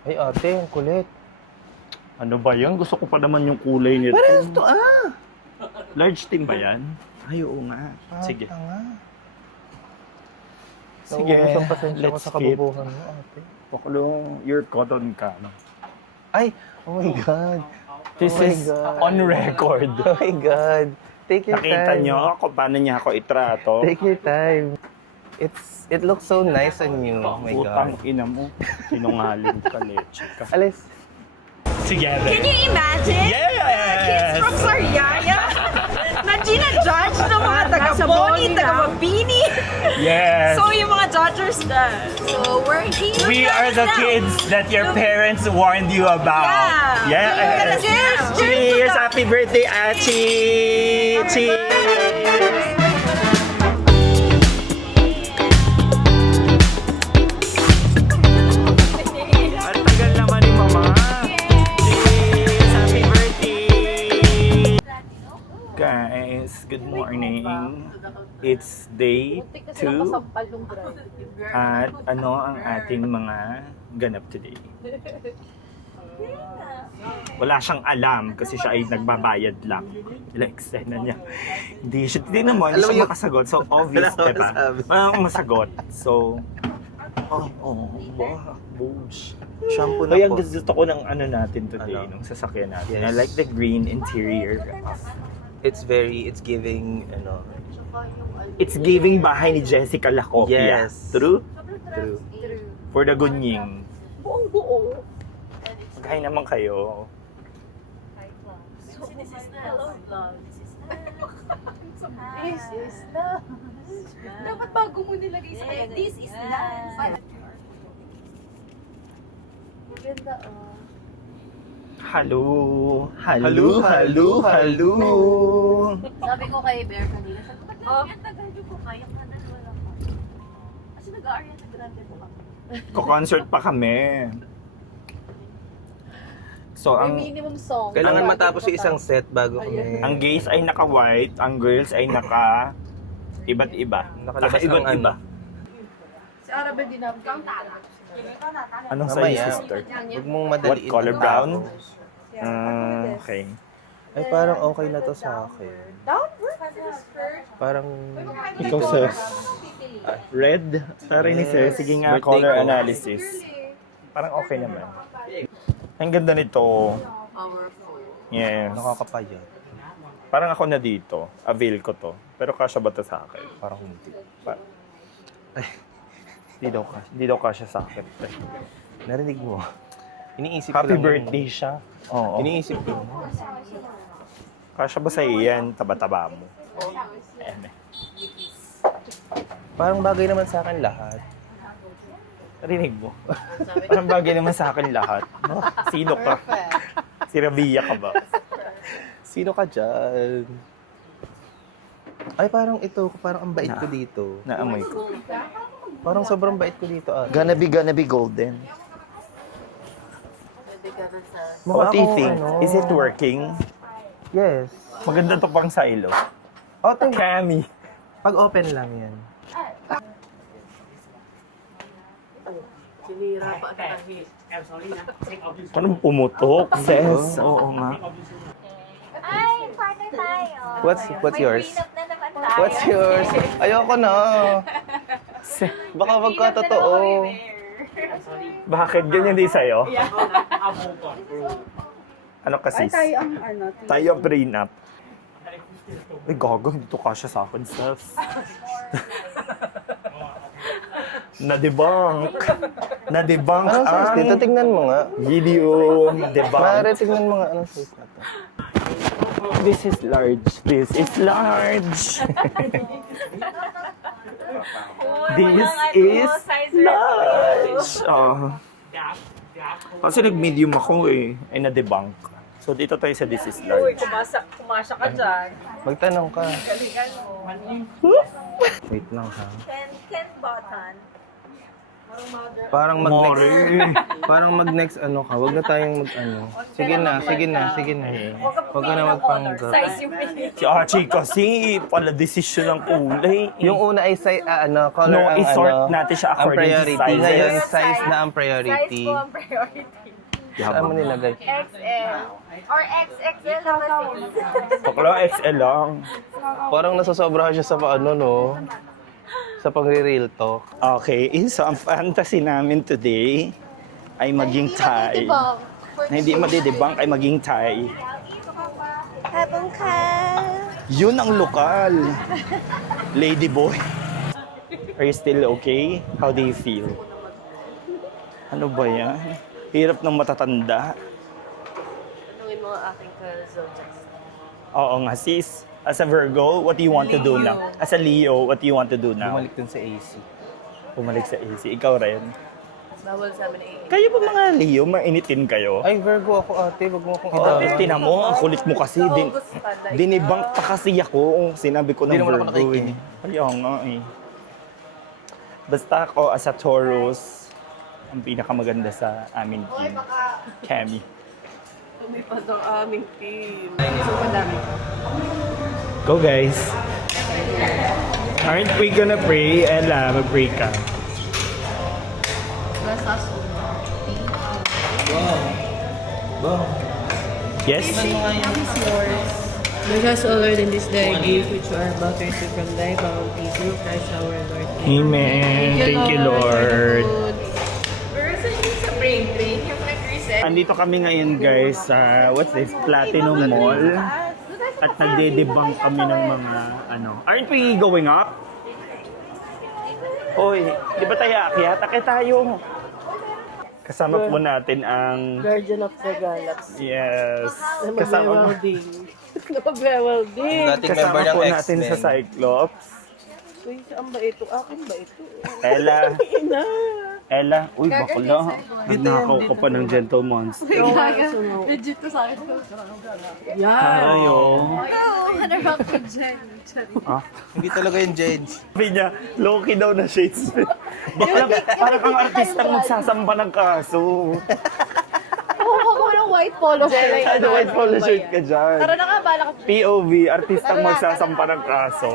Ay, ate, ang kulit. Ano ba yan? Gusto ko pa naman yung kulay nito. Parehas to, ah! Large team ba yan? Ay, oo nga. Sige. Tanga. Sige, Nauubos ang pasensya ko let's sa kabubuhan mo, ate. Pakulong, you're cotton ka. No? Ay, oh my God. This Oh my is God. on record. Oh my God. Take your Nakita time. niyo ako, paano niya ako itrato? Take your time. It looks so nice on you. Oh my Putang God. ina mo. Sinungaling ka, leche ka. Alis. Together. Can you imagine? Yes! Kids from Sariaya na gina-judge ng mga taga-Boni, taga-Mabini. Yes! So, yung mga judgers na. So, we're here. We are the kids that your parents warned you about. Yeah. Yes! Cheers! Cheers! Happy birthday, Achi! Cheers! Ang tagal naman ni Mama. Cheers! Happy birthday! Guys, good morning. It's day 2 at ano ang ating mga ganap today. Wala siyang alam kasi siya ay nagbabayad lang. Like, na niya. Hindi naman Alam mo siya yung- makasagot. So, obvious, Wala akong diba? masabi. Walang masagot. So, boobs. Shampoo na Kaya po. gusto ko ng ano natin today, Ano? nung sasakyan natin. Yes. I like the green interior. It's giving, ano, It's giving bahay ni Jessica Lacopia. Yes. True? true. For the Gunying. Buong buo. Magkain naman kayo. Hello, vlog. This is love. Dapat bago mo nilagay sa kanya. This is love. Maganda, oh. Hello. Hello, hello, hello. Sabi ko kay Bear kanina, sabi ko, ba't yung tagal nyo po kayo? Kanan wala pa. Kasi nag-Ariana Grande po ako. Ko-concert pa kami. So, ang minimum song. Kailangan matapos yung isang set bago kami. ang gays ay naka-white, ang girls ay naka iba't iba. Nakalabas Naka-iba't ang iba. Si Arabel din namin. Anong Mamaya. size, sister? Huwag mong What madaliin. color? ang Brown? tapos. Okay. Ay, parang okay na to sa akin. Parang... Ikaw, sis. Red? Sorry ni sir. Sige nga, Birthday color ko. analysis. Parang okay naman. Ang ganda nito. Powerful. Yes. Nakakapayat. Parang ako na dito. Avail ko to. Pero kasya ba to sa akin? Parang hindi. Hindi daw kasya sa akin. Narinig mo? Iniisip ko Happy lang. birthday siya. Oo. Iniisip ko. Kasya ba sa iyan? Taba-taba mo. Parang bagay naman sa akin lahat. Narinig mo? Parang bagay naman sa akin lahat. No? Sino ka? Si Rabia ka ba? Sino ka dyan? Ay, parang ito. Parang ang bait ko dito. Naamoy ko. Parang sobrang bait ko dito. Ah. Gonna be golden. Pwede ka na sa... What do you think? Ano. Is it working? Yes. Maganda to pang silo. Oh, ito. Cami. Pag open lang yan. Sinira pa ata. Anong pumutok? Ses. Oo nga. Ay, partner tayo. What's May yours? prenup na naman tayo. What's yours? Ayoko na. Baka magkatotoo. Bakit? Ganyan din sa'yo? Ano kasi? Tayo ang ano. Tayo ang prenup. Ay, gago. Dito kasya sa akin, Ses. Na-debunk. Na-debunk Anong size dito? Tingnan mo nga. video. Debunk. Maaari, tingnan mo nga. Anong size na to? This is large. This is large. This is large. Oh. Kasi nag-medium ako eh. Ay na-debunk. So dito tayo sa this is Uy, large. kumasya ka dyan. Magtanong ka. Galingan mo. Wait lang ha. Ken Button. Parang parang mag next ano ka. Wag na tayong mag ano. Sige na. Wag ka na magpanggap. Size yung pinili. Si Archie kasi pala decision ng kulay. Yung una ay color No, ang i-sort ano, natin siya ang according to priority. sizes. Ngayon, size na ang Size priority. ko ang priority. Saan mo nilagay? XL. Or XXL na kasi. Bakla XL lang. Parang nasasobrahan siya sa ano, no? Sa pagre-real talk. Okay, so ang fantasy namin today ay maging Thai. Na hindi madidibang ay maging Thai. Habang ka. Yun ang lokal. Ladyboy. Are you still okay? How do you feel? Ano ba yan? Hirap ng matatanda. Tanungin mo ang aking ka-zodiac. Oo nga, sis. As a Virgo, what do you want to do now? As a Leo, what do you want to do now? Bumalik dun sa AC. Bumalik sa AC. Ikaw rin. Bawal sa amin eh. Kayo ba mga Leo? Mainitin kayo? Ay, Virgo ako ate. Wag mo akong Oo, idama. tinan mo, ang kulit mo kasi. Dinibang pa kasi ako. Sinabi ko ng Hindi naman ako Virgo eh. nakikinig. Ayaw nga eh. Basta ako as a Taurus, ang pinakamaganda sa aming team. Cami. Lumipad ang aming team. So, madami. Go guys! Aren't we gonna pray? Ella, mag-pray ka. Yes? Bless us, O Lord, in this day, gift which you are about to receive from thy bounty, through Christ our Lord. Amen. Thank you, Lord. Pero sa brain drain, yung nag-reset. Andito kami ngayon guys sa what's this? Platinum Mall. At nagde-debunk kami ng mga ano. Aren't we going up? Hoy, di ba tayo akyat? Akit tayo. Kasama po natin ang Guardian of the Galaxy. yes. Kasama Nag-welding. Dating member kasama ng po natin X-Men. sa Cyclops. Uy, saan ba ito? Akin ba ito? Ella. Ina! Ella. Uy, bakla. Nakaw ka pa ng gentle monster. Legit ko sa akin. Yan! Ayo. Hanap ako dyan. Hindi talaga yung Jade. Sabi niya, low-key daw na shades. Bakla, parang kang artistang magsasamba ng kaso. Kuha ko ng white polo shirt. Ano, white polo shirt ka dyan. Tara na nga, bala ka. POV, artistang magsasampa ng kaso.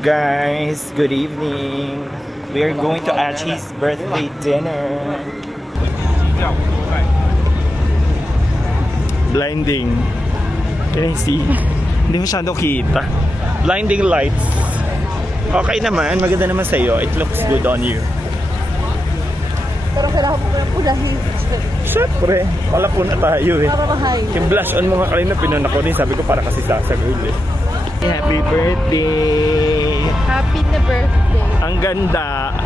Guys, good evening. We are going to Achi's birthday dinner. Blinding. Can I see? Hindi masyado kita. Blinding lights. Okay naman, maganda naman sa'yo. It looks good on you. Pero kailangan mo ng pulahin. Siyempre, wala po na tayo eh. Para mahay. Yung blush on mga kanina, pinuna ko rin. Sabi ko para kasi sasagul eh. Happy birthday! Happy na birthday. Ang ganda!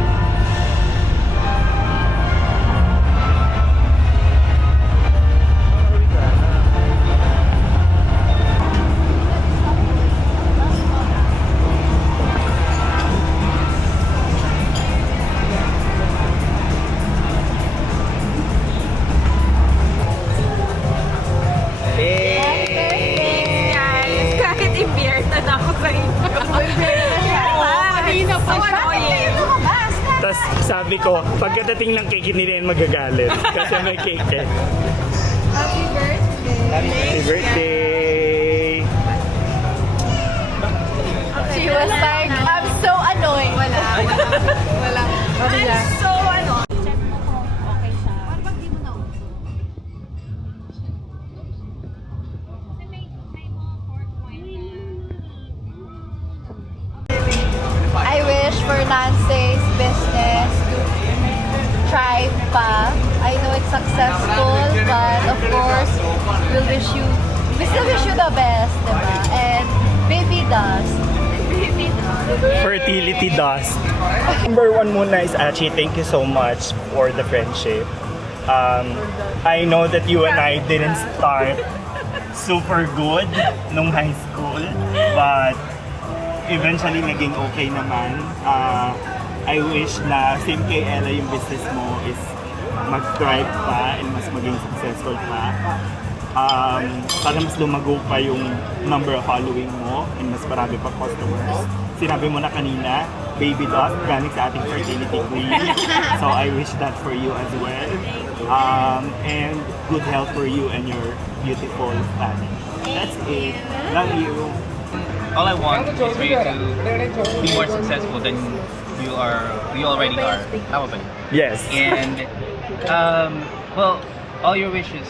Kahit i-beard na ako sa inyo. Kanina pa siya. Tapos sabi ko, pagkadating ng cake, hindi na yan magagalit. Kasi may cake eh. Happy birthday. Happy birthday! She was like, I'm so annoyed. Wala. I'm so ano. Check mo kung okay siya. Para bang di mo na I wish for Nancy's business to thrive pa. I know it's successful, but of course, we still wish you the best, diba? And baby does. Fertility dust. Number one muna is Achi, thank you so much for the friendship. I know that you and I didn't start super good nung high school, but eventually naging okay naman. I wish na same kay Ella yung business mo is mag-thrive pa and mas maging successful pa. Para mas lumago pa yung number of following mo and mas marami pa customers. Sinabi mo na kanina, baby dot, galing sa ating fertility queen. So I wish that for you as well. And good health for you and your beautiful family. That's it. Love you. All I want is for you to be more successful than you already are. How about you? Yes. And well, all your wishes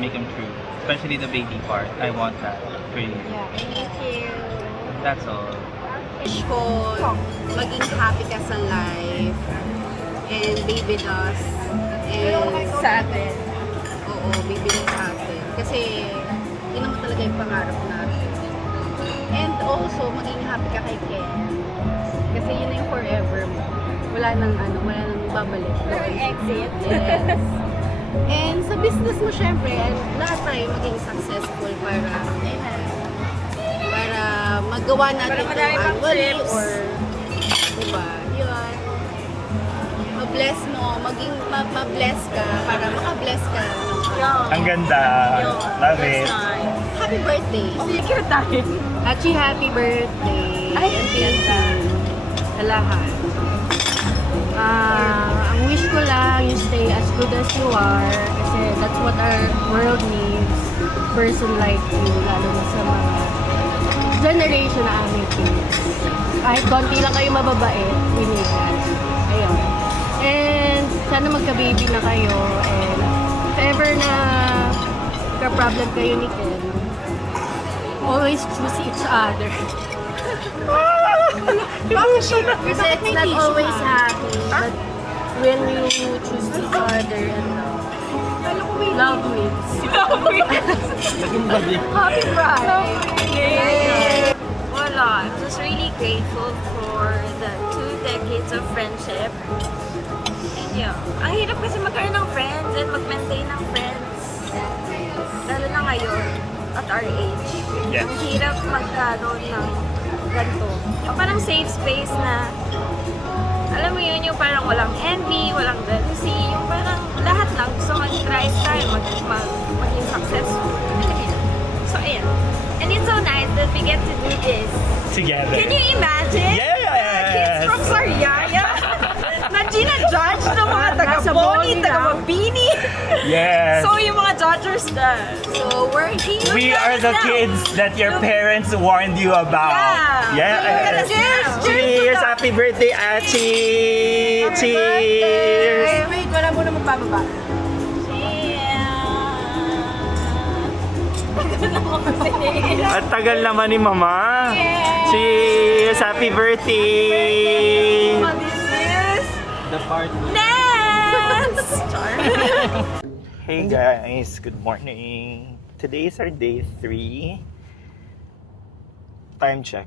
make them true. Especially the baby part. I want that for you. Thank you. That's all. Wish ko maging happy ka sa life and baby dust and Sa atin. oo, baby dust sa atin kasi yun naman talaga yung pangarap natin and also maging happy ka kay Ken kasi yun na yung forever mo, wala nang babalik Exit. yes. And sa business mo syempre lahat tayo maging successful para magawa natin Para marami yung pang annually trips. or diba, yun. Ma-bless mo, maging ma-bless ka para maka-bless ka. Ang ganda. Love it. Happy birthday! Sige tayo. Actually, happy birthday! Ay, and thank you sa lahat. Ang wish ko lang, you stay as good as you are kasi that's what our world needs. Person like you, lalo na sa mga generation na aming kids. Kahit konti lang kayo mababait, we need that. Ayun. And sana magka-baby na kayo and if ever na ka-problem kayo ni Ken, always choose each other. Kasi it's not always happy, but when you choose each other and love wins. Happy Friday! Wala. I'm just really grateful for the 2 decades of friendship. And yeah, ang hirap kasi magkaroon ng friends and mag-maintain ng friends. Lalo na ngayon, at our age. Yes. Ang hirap magkaroon ng ganito. Yung parang safe space na, alam mo yun, yung parang walang envy, walang jealousy, yung parang lahat lang gusto mag-thrive tayo, maging successful. So, ayan. And it's so nice that we get to do this. Together. Can you imagine? Yes! Kids from Sariaya na gina-judge ng mga taga-Boni, taga-Mabini. Yes. So, yung mga judgers na. So, we're here. We are the kids that your parents warned you about. Yeah. Yes. Cheers! Cheers! Happy birthday, Achi! Cheers! Wait, wala mo na magpababa. At tagal naman ni Mama. Cheers! Happy birthday! The part. Dance! Hey guys, good morning. Today is our day 3. Time check.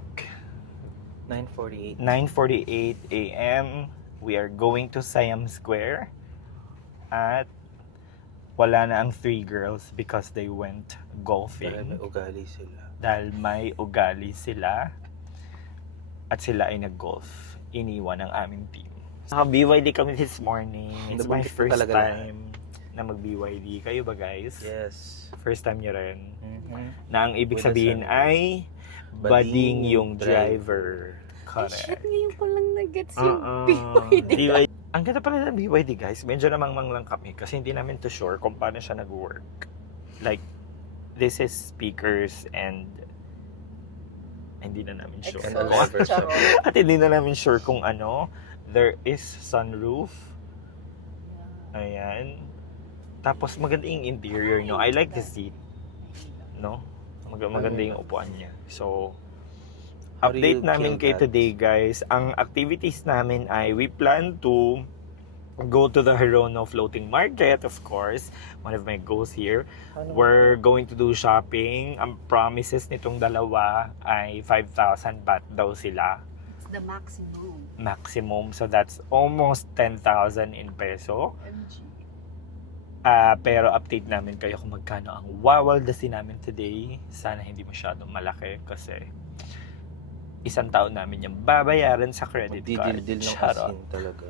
9:48. 9:48 a.m. We are going to Siam Square. At wala na ang 3 girls because they went golfing. Dahil may ugali sila. Dahil may ugali sila. At sila ay nag-golf. Iniwan ang aming team. Naka-BYD kami this morning. It's my Nabanggit ko first talaga time na mag-BYD. Kayo ba guys? Yes. First time nyo rin. Mm-hmm. Na ang ibig With the sabihin sunroof. ay bading Bading yung driver. driver. Correct. Ngayon ko lang nag-gets BYD. Ang ganda pala ng BYD guys. Medyo namang lang kami kasi hindi namin to sure kung paano siya nag-work. Like, this is speakers and hindi na namin sure. And a lever siya. At hindi na namin sure kung ano. There is sunroof. Ayan. Tapos maganda yung interior, no? I like the seat. No? Maganda yung upuan niya. So, How do update you namin kill kayo that? today, guys. Ang activities namin ay we plan to go to the Hirono Floating Market, of course. One of my goals here. We're going to do shopping. Ang promises nitong dalawa ay 5,000 baht daw sila. It's the maximum. Maximum. So that's almost 10,000 in peso. MG. Pero update namin kayo kung magkano ang wawaldasin namin today. Sana hindi masyadong malaki kasi isang taon namin yung babayaran sa credit card. Magdidil-dil ng Charot. asin talaga.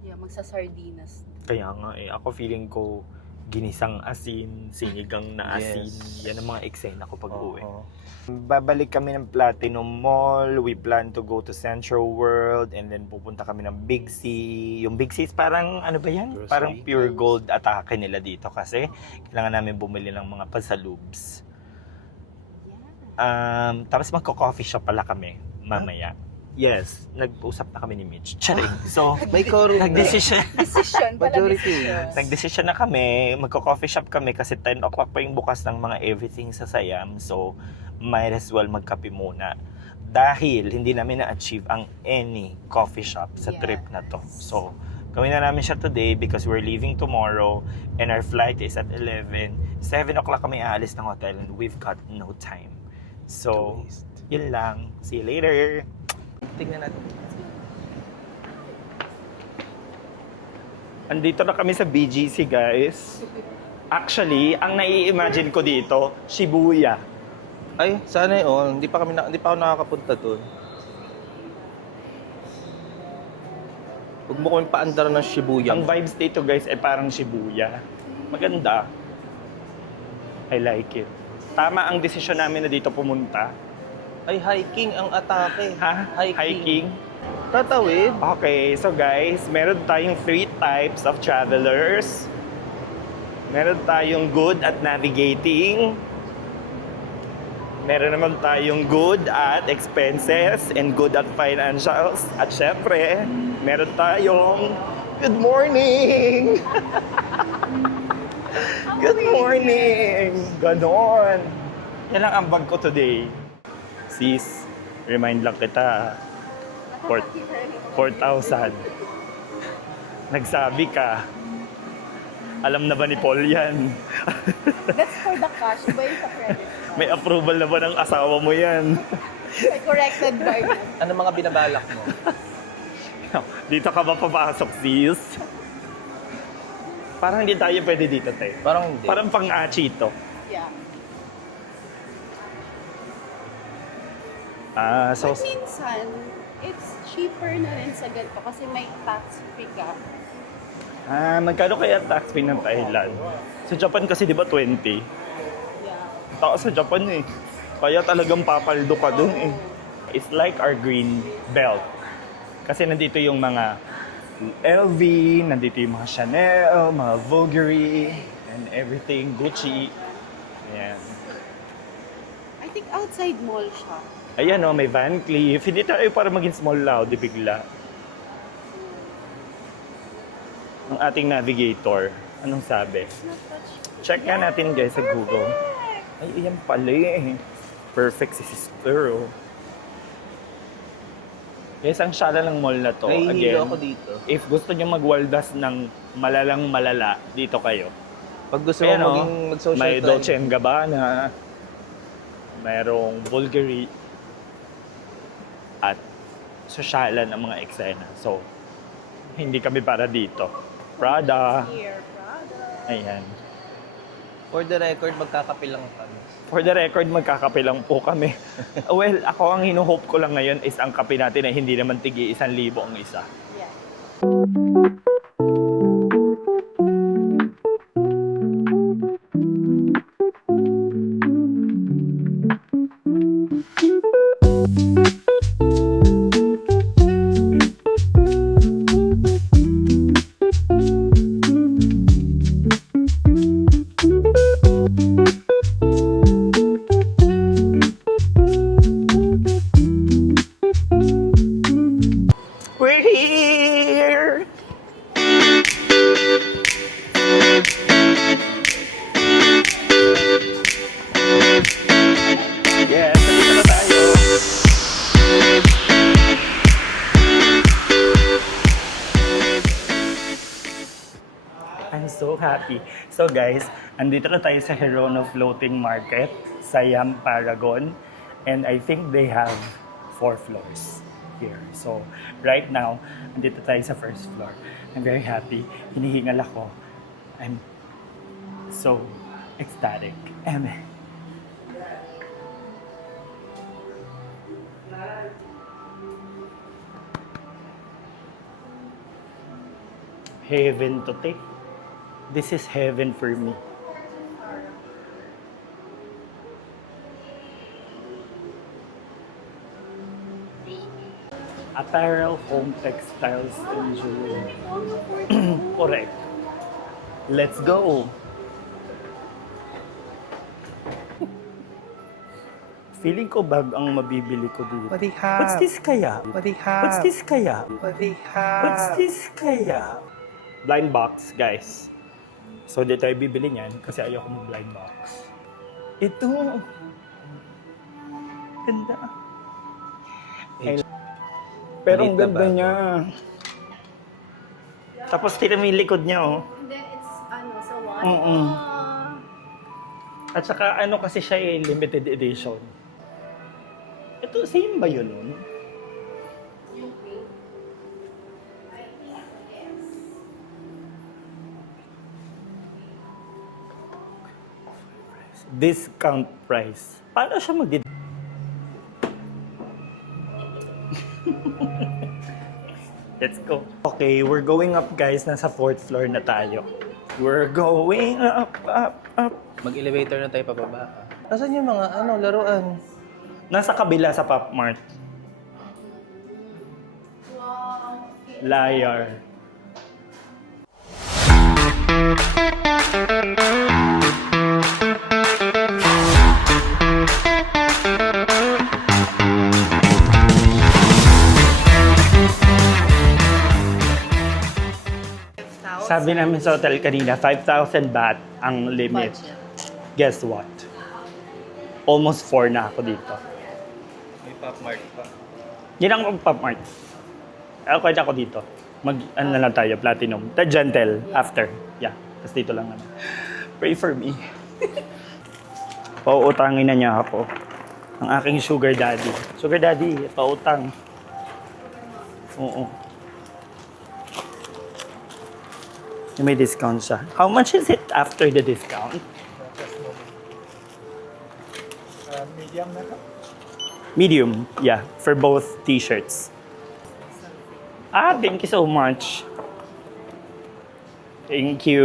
Yeah, magsasardinas. Kaya nga ako feeling ko ginisang asin, sinigang na asin. Yes. Yan ang mga eksena ko pag uwi. Oo. Babalik kami ng Platinum Mall. We plan to go to Central World and then pupunta kami ng Big C. Yung Big C is parang ano ba yan? Grocery. Parang pure gold atake nila dito kasi kailangan namin bumili ng mga pasalubs. Tapos magko-coffee shop pala kami mamaya. Yes, nag-usap na kami ni Mitch. Charing. So, May quorum na. nag-decision. Decision pala. Majority. Nag-decision na kami, magko-coffee shop kami kasi 10 o'clock pa yung bukas ng mga everything sa Siam. So, might as well magkape muna. Dahil hindi namin na-achieve ang any coffee shop sa Yeah. trip na to. So, gawin na namin siya today because we're leaving tomorrow and our flight is at 11. 7 o'clock kami aalis ng hotel and we've got no time. So, yun lang. See you later! Tingnan natin. Andito na kami sa BGC, guys. Actually, ang nai-imagine ko dito, Shibuya. Ay, sana yun. Hindi pa ako nakakapunta doon. Huwag mo kami paandar ng Shibuya. Ang vibes dito, guys, ay parang Shibuya. Maganda. I like it. Tama ang desisyon namin na dito pumunta. Ay, hiking ang atake. Ha? Hiking? Tatawid? Okay, so guys, meron tayong 3 types of travelers. Meron tayong good at navigating. Meron naman tayong good at expenses and good at financials. At syempre, meron tayong good morning! Good morning! Ganon. Yan lang ang bag ko today. Sis, remind lang kita. 4,000. Nagsabi ka. Alam na ba ni Paul yan? That's for the cash. Iba yung sa credit card. May approval na ba ng asawa mo yan? May corrected bar na. Ano mga binabalak mo? Dito ka ba papasok, sis? Parang hindi tayo pwede dito, te. Parang hindi. Parang pang-achi to. Yeah. So, But minsan, it's cheaper na rin sa ganito kasi may tax free ka. magkano kaya tax fee ng Thailand? Sa Japan kasi di ba 20? Yeah. Taas sa Japan eh. Kaya talagang papaldo ka dun eh. It's like our green belt. Kasi nandito yung mga LV, nandito yung mga Chanel, mga Bulgari, and everything, Gucci. Ayan. I think outside mall siya. Ayan o, may Van Cleef. Hindi tayo para maging small loud, di bigla. Ang ating navigator, anong sabi? Check nga natin guys sa Google. Ay, ayan pala eh. Perfect si sister oh. Yes, ang syala ng mall na to. Nahihilo Again, ako dito. if gusto nyo magwaldas ng malalang malala, dito kayo. Pag gusto Ayan, mo oh, maging mag-social may climb. Dolce & Gabbana, mayroong Bulgari, at sosyalan ng mga eksena. So, hindi kami para dito. Prada. Here, Prada. Ayan. For the record, magkakapilang kami. For the record, magkakape lang po kami. Well, ako ang hinuhope ko lang ngayon is ang kape natin ay hindi naman tigi 1,000 ang isa. Yeah. We're here! I'm so happy. So guys, andito na tayo sa Herono Floating Market, Siam Paragon. And I think they have 4 floors here. So right now, andito tayo sa first floor. I'm very happy. Hinihingal ako. I'm so ecstatic. Amen. Heaven to take. This is heaven for me. Apparel, home textiles, and jewelry. Correct. Let's go. Feeling ko bag ang mabibili ko dito. What's this kaya? What's this kaya? What's this kaya? Blind box, guys. So, di tayo bibili niyan kasi ayoko ng blind box. Ito. Ganda. Pero ang ganda niya. Tapos tira mo yung likod niya, oh. And then it's, sa one. Mm-mm. At saka ano kasi siya limited edition. Ito, same ba yun nun? Discount price. Paano siya Let's go. Okay, we're going up, guys. Nasa 4th floor na tayo. We're going up. Mag-elevator na tayo pababa. Asan yung mga laruan? Nasa kabila sa Pop Mart. Liar. Sabi namin sa hotel kanina, 5,000 baht ang limit. Guess what? Almost 4 na ako dito. May Pop Mart pa. Yan ang Pop Mart. Okay ako dito. Ano na lang tayo, Platinum. The Gentle, after. Yeah, tapos dito lang naman. Pray for me. Pauutangin na niya ako. Ang aking sugar daddy. Sugar daddy, pautang. Oo. May discount siya. How much is it after the discount? Medium na ka? Medium, yeah, for both t-shirts. Thank you so much. Thank you.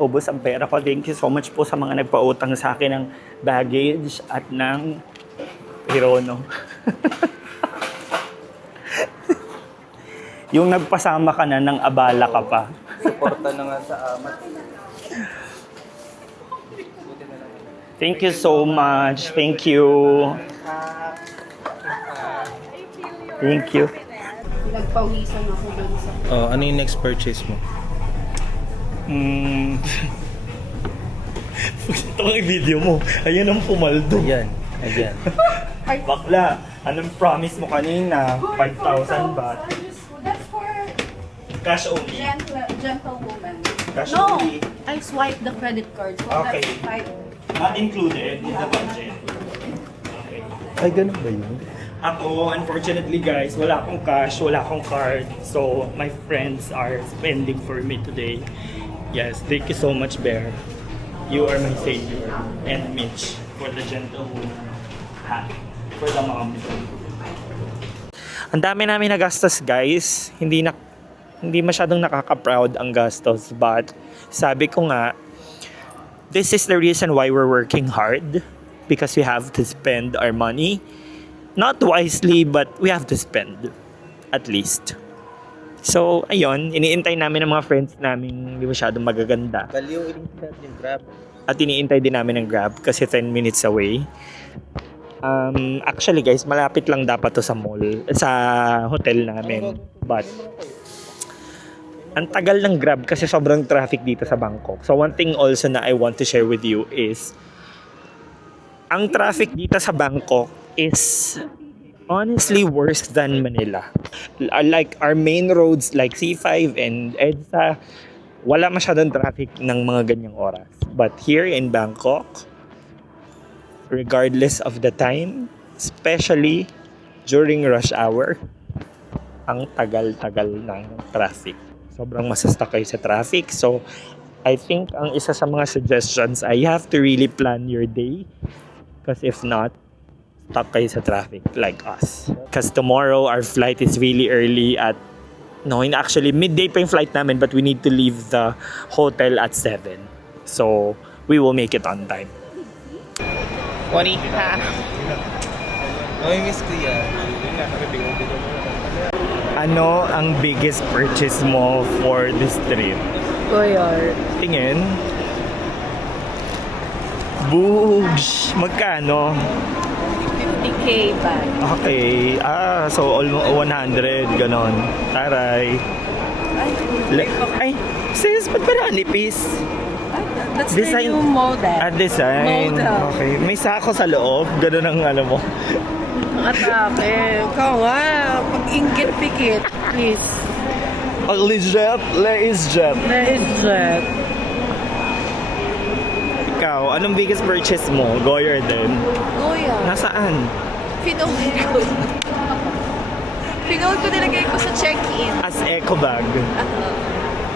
Ubos ang pera ko. Thank you so much po sa mga nagpautang sa akin ng baggage at ng Hirono. Yung nagpasama ka na ng abala ka pa. Suporta na nga sa amat. Thank you so much. Thank you. Thank you. Nagpawisan ako dun sa... Ano yung next purchase mo? Ito ang video mo. Ayun ang pumaldo. Ayan. Bakla, anong promise mo kanina? 5,000 baht. That's for Cash only. gentlewoman. Cash No, only. I swiped the credit card. So Okay. that's Not included in the budget. Okay. Ay, ganun ba yun? Ako, unfortunately guys, wala akong cash, wala akong card. So, my friends are spending for me today. Yes, thank you so much, Bear. You are my savior. And Mitch, for the gentlewoman hat. For the mom. Ang dami namin nagastos, guys. Hindi masyadong nakaka-proud ang gastos. But, sabi ko nga, this is the reason why we're working hard. Because we have to spend our money. Not wisely, but we have to spend. At least. So, ayun. Iniintay namin ng mga friends namin hindi masyadong magaganda. Baliw, iniintay yung Grab. At iniintay din namin ng Grab kasi 10 minutes away. Actually guys, malapit lang dapat to sa mall, sa hotel namin. But, ang tagal ng Grab kasi sobrang traffic dito sa Bangkok. So one thing also na I want to share with you is, ang traffic dito sa Bangkok is honestly worse than Manila. Like our main roads like C5 and EDSA, wala masyadong traffic ng mga ganyang oras. But here in Bangkok, regardless of the time, especially during rush hour, ang tagal-tagal ng traffic. Sobrang masasta kayo sa traffic. So, I think ang isa sa mga suggestions ay you have to really plan your day. Because if not, stuck kayo sa traffic like us. Because tomorrow, our flight is really early at actually, midday pa yung flight namin, but we need to leave the hotel at 7. So, we will make it on time. What do you have? Miss ko yan. Ano ang biggest purchase mo for this trip? Goyard. Tingin. Boogs! Magkano? 50K bag. Okay. So almost 100, ganon. Taray. Ay, sis, ba't ba nipis? That's Design- the new model. Design. Model. Okay. May sako sa loob. Ganon ang mo. Atake. Ikaw nga, pag-inggit pikit, please. Ang legit, Lays Jet. Legit. Ikaw, anong biggest purchase mo? Goyer din. Goya. Nasaan? Pinold ko. Pinold ko nilagay ko sa check-in. As eco bag.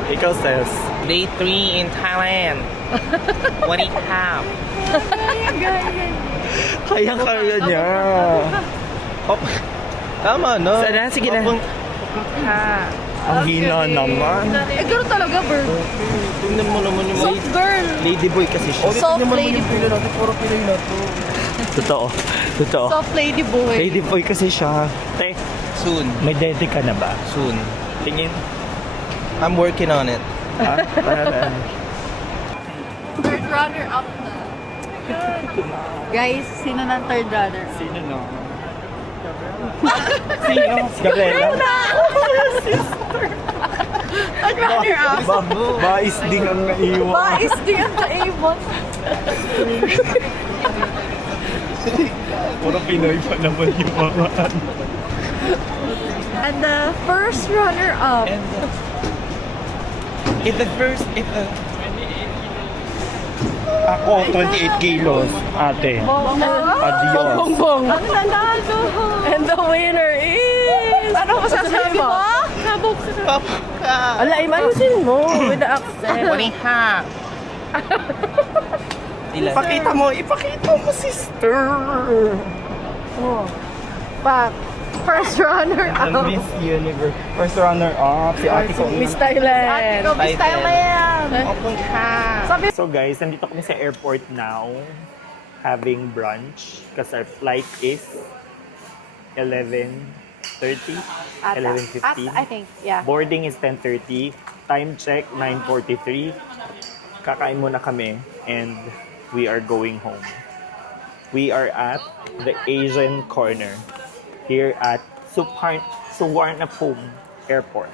Ikaw, Ses. Day 3 in Thailand. What do you have? Kaya niya. Tama, no? Sana, sige na. Ang hina naman. Gano'n talaga, bird. Tingnan mo naman yung Soft girl. ladyboy kasi siya. Soft lady boy. Puro Pinoy na to. Totoo. Soft lady boy. Ladyboy kasi siya. Te, Soon. may dede ka na ba? Soon. Tingin. I'm working on it. Third runner up na. Guys, sino ng third runner? Sino no? Sino? Gabriela? Third runner up. Bais ding ang naiwan. Bais din ang kaibon. Puro Pinoy pa naman yung mga And the first runner up. Ako, 28 kilos. Ate. Adios. Bongbong. Ang nanalo. And the winner is... Ano masasabi mo? Kabog ka. Ala, imanusin mo with the accent. What do you have? Ipakita mo, sister. Oh. Pak. First runner Ang up. Miss Universe. First runner up. Si ate ko. Miss Thailand. Ikaw, bis tayo na yan. So guys, nandito kami sa airport now. Having brunch. Because our flight is 11:30. 11:15. I think, yeah. Boarding is 10:30. Time check, 9:43. Kakain muna kami. And we are going home. We are at the Asian corner. Here at Suvarnabhumi Airport.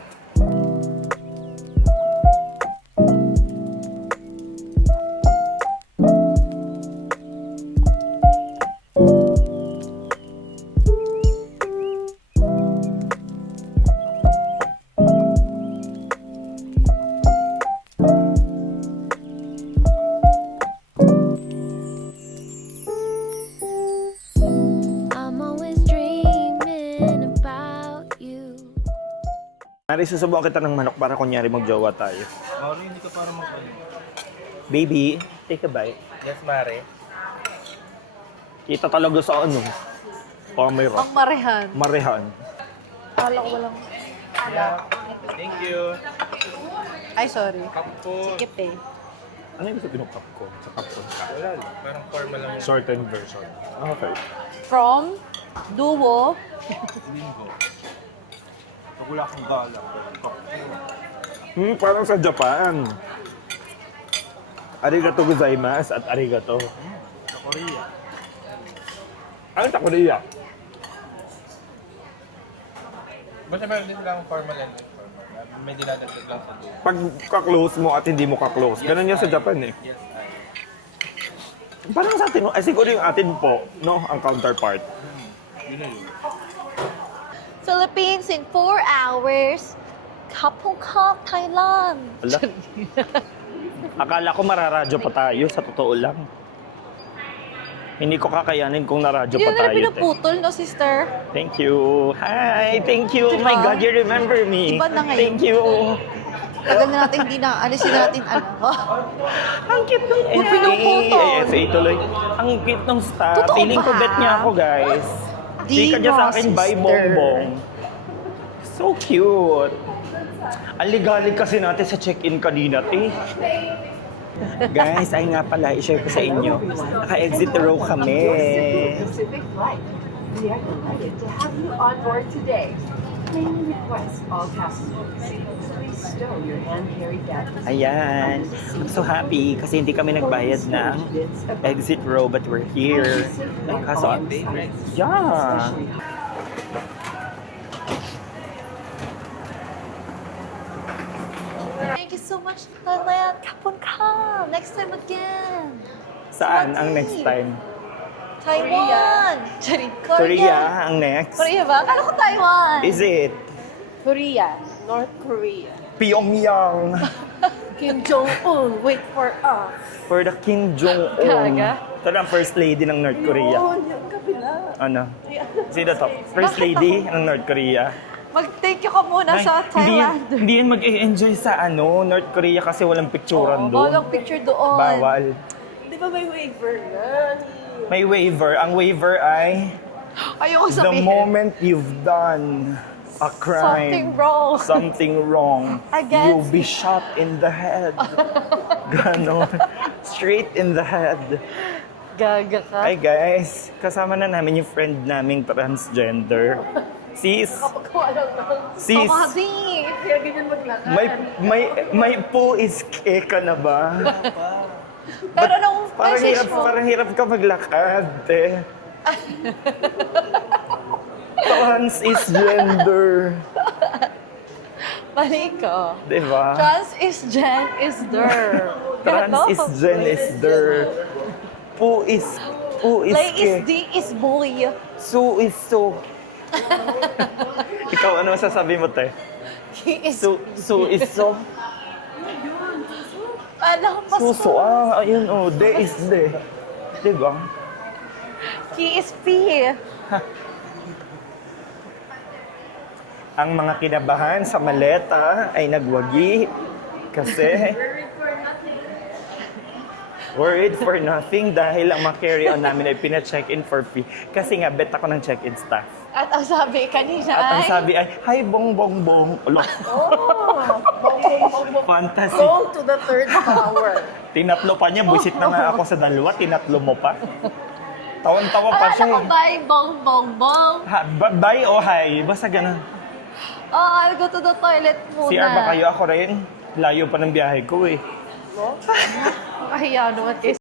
Mari, susubukan kita ng manok para kunyari magjowa tayo. Mari, hindi ka para mag-ano. Baby, take a bite. Yes, Mare. Kita talaga sa ano. Camera. Ang marehan. Marehan. Kala ko walang... Thank you. Ay, sorry. Kapko. Sikip eh. Ano yung sabi ng popcorn? Sa popcorn ka? Wala lang. Parang formal lang yung Shortened version. Okay. From Duo. linggo. Wala kang galang. Parang sa Japan. Arigato gozaimasu at arigato. Sa Korea. Ano sa Korea? Basta meron din silang formal and informal. May dinadagdag lang sa dulo. Pag ka-close mo at hindi mo ka-close. Ganun yan sa Japan eh. Yes, I. Parang sa atin, siguro yung atin po, no? Ang counterpart. Yun na yun. Philippines in 4 hours. Kapungkap, Thailand. Wala. Akala ko mararadyo pa tayo, sa totoo lang. Hindi ko kakayanin kung naradyo Hindi pa na tayo. te. pinuputol, no, sister? Thank you. Hi, thank you. Oh Diba? my God, you remember me. Iba na ngayon. Thank you. Tagal na natin hindi na, alisin na natin, ano. Ang cute ng Huwag pinuputol. FA tuloy. Ang cute ng staff. Totoo Feeling ko ba? bet niya ako, guys. Di Chika niya sa ba, akin, bye sister? bongbong. So cute. Ang ligalig kasi natin sa check-in kanina, eh. Guys, ay nga pala, i-share ko sa inyo. Naka-exit row kami. Pacific flight. We are delighted to have you on board today. Kindly request all passengers. Please stow your hand-carry bags. Ayan. I'm so happy kasi hindi kami nagbayad ng exit row but we're here. Kaso, yeah. Thank you so much, Thailand. Kapungkap. Next time again. Saan ang next time? Taiwan. Sorry, Korea ang next. Korea ba? Akala ko Taiwan. Is it? Korea, North Korea. Pyongyang. Kim Jong-un, wait for us. For the Kim Jong-un. Gaga. Ito na ang first lady ng North Korea. Yun, yung kabila. Ano? Sino to? First lady ng North Korea. Mag-thank you ka muna Ay, sa hindi yan, Thailand. hindi yan mag-enjoy sa North Korea kasi walang picturean doon. Walang picture doon. Bawal. Di ba may waiver na? May waiver. Ang waiver ay Ayoko the sabihin. moment you've done a crime, Something wrong. something wrong, Against- you'll be shot in the head. Ganon. Straight in the head. Gaga ka. Hi guys, kasama na namin yung friend naming transgender. Sis, sis, Kapag-di. Kaya ganyan maglakad. may po is ka na ba? Pero nung Parang message hirap, mo, parang hirap ka maglakad, te. Trans is gender. mali ko. Diba? Trans is Jen is der. Trans is Jen is der. Po is Lay is ke. D is boy. Su is so. Ikaw, ano masasabi mo, te? He is Su is so. Alam, pasto. Suso, ayun, de is de. Diba? He is P. Ang mga kinabahan sa maleta ay nagwagi kasi worried for nothing dahil ang mga carry-on namin ay pina-check-in for free. Kasi nga, bet ako ng check-in staff. At ang sabi kanina At ang ay, sabi ay, hi, bong, bong, bong. Ulo. Fantasy. Go to the third tower. Tinatlo pa niya. Buisit na nga ako sa dalawa. Tinatlo mo pa. Tawan-tawa pa siya. akala ko bye, bong, bong, bong. Bye o hi. Basta ganun. Oh, I'll go to the toilet muna. CR ba kayo? Ako rin. Layo pa ng biyahe ko eh. Kahiya naman kasi.